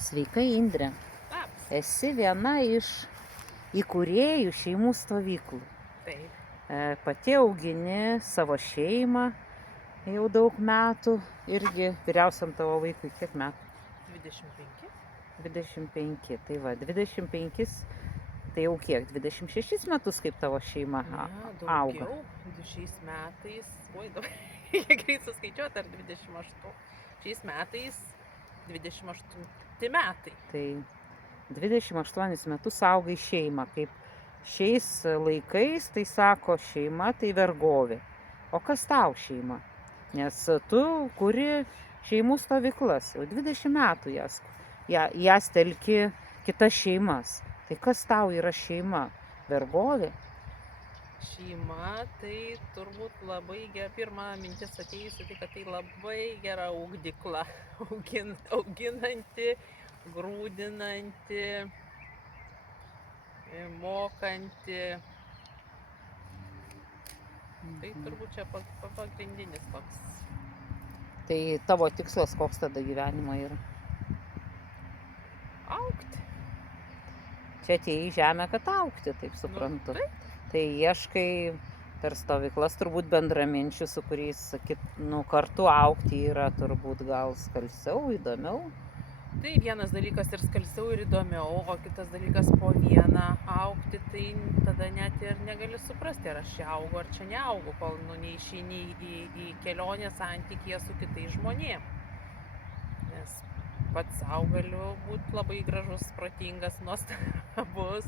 Sveika, Indrė. Labas. Esi viena iš įkūrėjų šeimų stovyklų. Taip. Pati augini savo šeimą jau daug metų. Irgi vyriausiam tavo vaikui kiek metų? 25. 25. Tai va, 25, tai jau kiek? 26 metus kaip tavo šeima Ne, auga. daugiau. Šiais metais, daug, reikia greit suskaičiuoti, ar 28. Šiais metais 28 metai. Tai 28 metus augai šeimą. Kaip šiais laikais, tai sako, šeima tai vergovė. O kas tau šeima? Nes tu kuri šeimų stovyklas, jau 20 metų jas telki kitas šeimas. Tai kas tau yra šeima? Vergovė? Šeima tai turbūt labai gera, pirma mintis atėjusi, tai kad tai labai gera ugdykla, auginanti, grūdinanti, mokanti. Tai turbūt čia pagrindinis toks. Tai tavo tikslas koks tada gyvenimo yra? Augti. Čia atėjai į žemę, kad augti, taip suprantu. Taip. Tai ieškai per stovyklas turbūt bendraminčių, su kuriais kartu augti yra turbūt gal skalsiau, įdomiau. Tai vienas dalykas ir skalsiau, ir įdomiau, o kitas dalykas po vieną augti, tai tada net ir negali suprasti, ar aš čia augu, ar čia neaugu, kol neišeini į kelionę santykyje su kitais žmonėmis. Nes pats savo galiu būti labai gražus, protingas, nuostabus,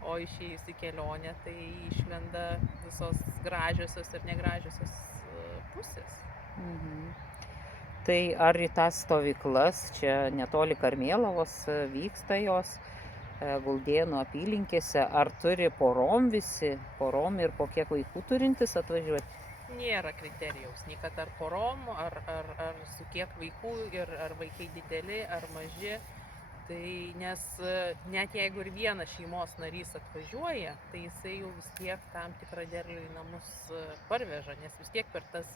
o išėjus į kelionę, tai išlenda visos gražiosios ir negražiosios pusės. Tai ar į tas stovyklas, čia netoli Karmėlavos vyksta jos, Guldėnų apylinkėse, ar turi porom visi, porom ir po kiek vaikų turintis atvažiuoti? Nėra kriterijaus, nei kad ar porom, ar su kiek vaikų, ir ar vaikai dideli, ar maži. Tai nes net jeigu ir vienas šeimos narys atvažiuoja, tai jisai jau vis tiek tam tikrą derlių į namus parveža, nes vis tiek per tas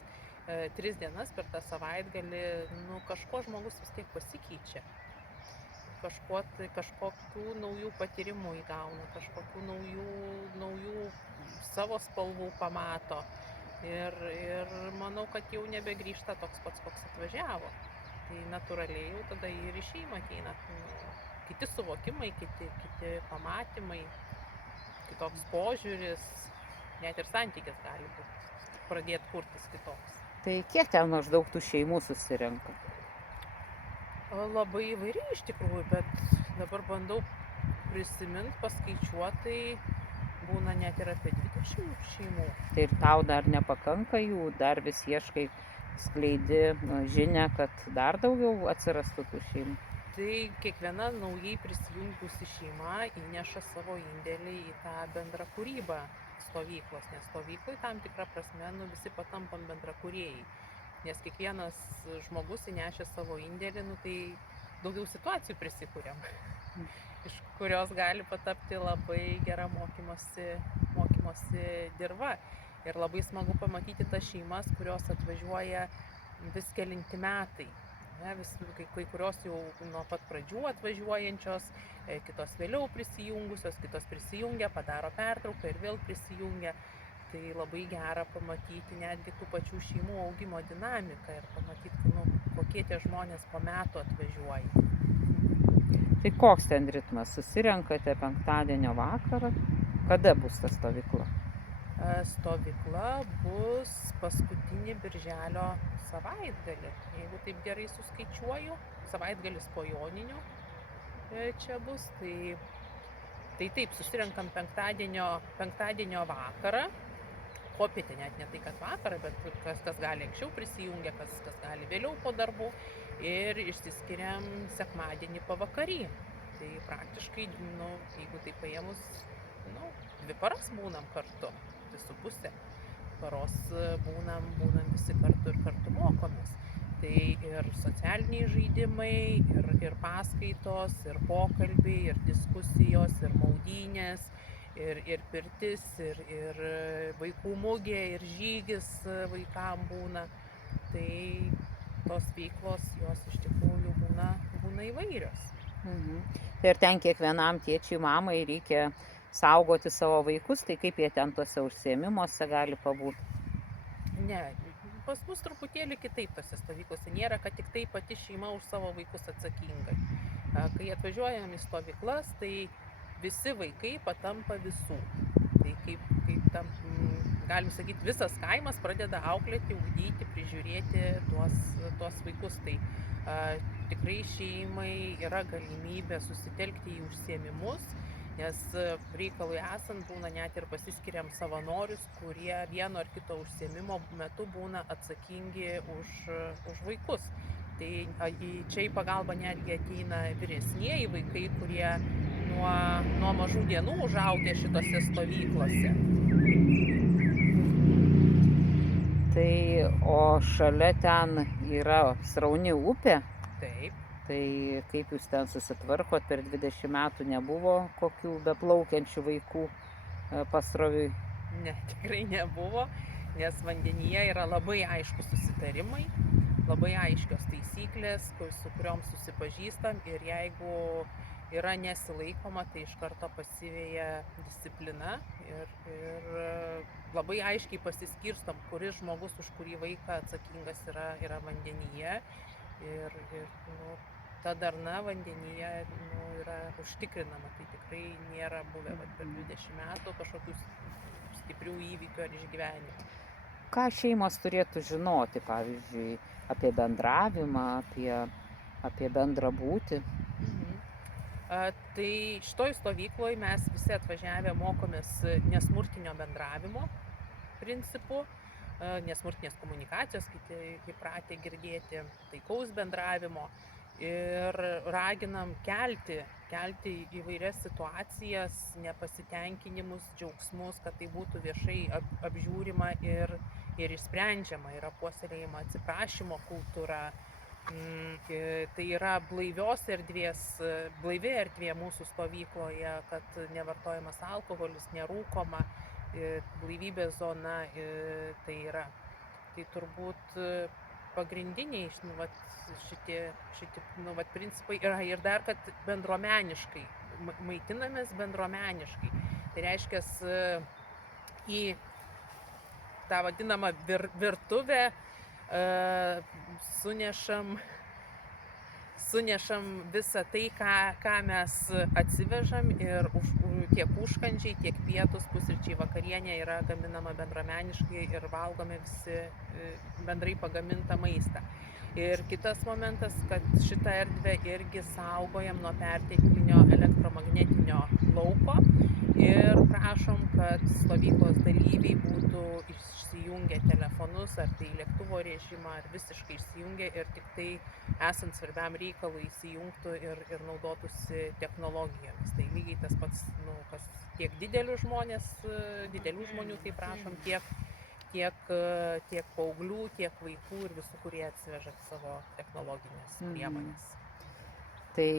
3 dienas, per tą savaitgalį, kažko žmogus vis tiek pasikeičia. Kažkokių naujų patyrimų įgauna, kažkokių naujų savo spalvų pamato. Ir manau, kad jau nebegrįžta toks pats, koks atvažiavo. Tai natūraliai jau tada ir į šeimą ateina kiti suvokimai, kiti pamatymai, kitoks požiūris, net ir santykis gali pradėti kurtis kitoks. Tai kiek ten maždaug tų šeimų susirenka? Labai įvairiai iš tikrųjų, bet dabar bandau prisiminti, paskaičiuoti, tai būna net ir apie 20 šeimų. Tai ir tau dar nepakanka jų, dar vis ieškai, skleidi žinią, kad dar daugiau atsirastų tų šeimų? Tai kiekviena naujai prisijungusi šeima įneša savo indėlį į tą bendrą kūrybą stovyklos, nes stovyklai tam tikrą prasme visi patampam bendrakūrėjai, nes kiekvienas žmogus įnešė savo indėlį, tai daugiau situacijų prisikūrėm, iš kurios gali patapti labai gera mokymosi dirva. Ir labai smagu pamatyti tas šeimas, kurios atvažiuoja vis kelinti metai. Kai kurios jau nuo pat pradžių atvažiuojančios, kitos vėliau prisijungusios, kitos prisijungia, padaro pertrauką ir vėl prisijungia. Tai labai gera pamatyti netgi tų pačių šeimų augimo dinamiką ir pamatyti, kokie tie žmonės po metų atvažiuoja. Tai koks ten ritmas? Susirenkate penktadienio vakarą? Kada bus ta stovykla? Stovykla bus paskutinį birželio savaitgalį. Jeigu taip gerai suskaičiuoju, savaitgalis po joninių čia bus. Tai taip, susirenkam penktadienio vakarą, popietę, net ne tai, kad vakarą, bet kas gali anksčiau prisijungia, kas gali vėliau po darbų, ir išsiskiriam sekmadienį pavakarį. Tai praktiškai, jeigu tai paėmus, 2 paras būnam kartu, 2,5 paros būnam visi kartu ir kartu mokomės. Tai ir socialiniai žaidimai, ir paskaitos, ir pokalbiai, ir diskusijos, ir maudynės, ir pirtis, ir vaikų mugė, ir žygis vaikam būna. Tai tos veiklos jos iš tikrųjų būna įvairios. Tai ir ten kiekvienam tėčiui, mamai reikia saugoti savo vaikus, tai kaip jie ten tuose užsiėmimuose gali pabūti? Ne, pas mus truputėlį kitaip tose stovyklose. Nėra, kad tik tai pati šeima už savo vaikus atsakinga. Kai atvažiuojam į stovyklas, tai visi vaikai patampa visų. Tai kaip tam, galim sakyti, visas kaimas pradeda auklėti, ugdyti, prižiūrėti tuos vaikus. Tai tikrai šeimai yra galimybė susitelkti į užsiėmimus, nes reikalui esant būna net ir pasiskiriam savanorius, kurie vieno ar kito užsiėmimo metu būna atsakingi už vaikus. Tai čia į pagalbą netgi ateina vyresnieji vaikai, kurie nuo mažų dienų užaugę šitose stovyklose. Tai o šalia ten yra srauni upė, Taip. tai kaip jūs ten susitvarkot, per 20 metų nebuvo kokių beplaukiančių vaikų pasroviui? Ne, tikrai nebuvo, nes vandenyje yra labai aiškus susitarimai, labai aiškios taisyklės, su kuriuom susipažįstam, ir jeigu yra nesilaikoma, tai iš karto pasiveja disciplina ir labai aiškiai pasiskirstom, kuris žmogus už kurį vaiką atsakingas yra vandenyje, ir ta darna vandenyje yra užtikrinama. Tai tikrai nėra buvę per 20 metų kažkokių stiprių įvykių ar išgyvenimų. Ką šeimos turėtų žinoti, pavyzdžiui, apie bendravimą, apie bendrą būtį? Tai šitoj stovykloj mes visi atvažiavę mokomės nesmurtinio bendravimo principų, nesmurtinės komunikacijos, kaip įpratę girdėti, taikaus bendravimo, ir raginam kelti įvairias situacijas, nepasitenkinimus, džiaugsmus, kad tai būtų viešai apžiūrima ir išsprendžiama. Yra puoselėjama atsiprašymo kultūra. Tai yra blaivi erdvė mūsų stovykloje, kad nevartojamas alkoholis, nerūkoma, blaivybės zona. Tai yra. Tai turbūt pagrindiniai šitie principai yra. Ir dar, kad bendruomeniškai, maitinamės bendruomeniškai. Tai reiškia, į tą vadinamą virtuvę sunešam visą tai, ką mes atsivežam, ir tiek užkandžiai, tiek pietus, pusryčiai, vakarienė yra gaminama bendruomeniškai ir valgome visi bendrai pagamintą maistą. Ir kitas momentas, kad šitą erdvę irgi saugojam nuo perteklinio elektromagnetinio lauko ir prašom, kad stovyklos dalyviai būtų išsijungę telefonus, ar tai lėktuvo režimą, ar visiškai išsijungę, ir tik tai esant svarbiam reikalui įsijungtų ir naudotųsi technologijomis. Tai lygiai tas pats, kas tiek didelių žmonių, tai prašom, tiek paauglių, tiek vaikų ir visų, kurie atsiveža savo technologinės priemonės. Tai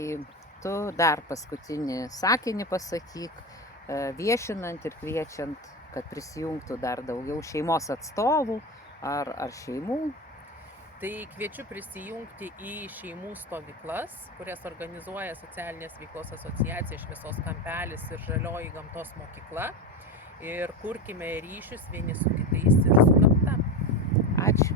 tu dar paskutinį sakinį pasakyk, viešinant ir kviečiant, kad prisijungtų dar daugiau šeimos atstovų ar šeimų. Tai kviečiu prisijungti į šeimų stovyklas, kurias organizuoja Socialinės veiklos asociacija Šviesos kampelis ir Žalioji gamtos mokykla. Ir kurkime ryšius vieni su kitais ir su gamta. Ačiū.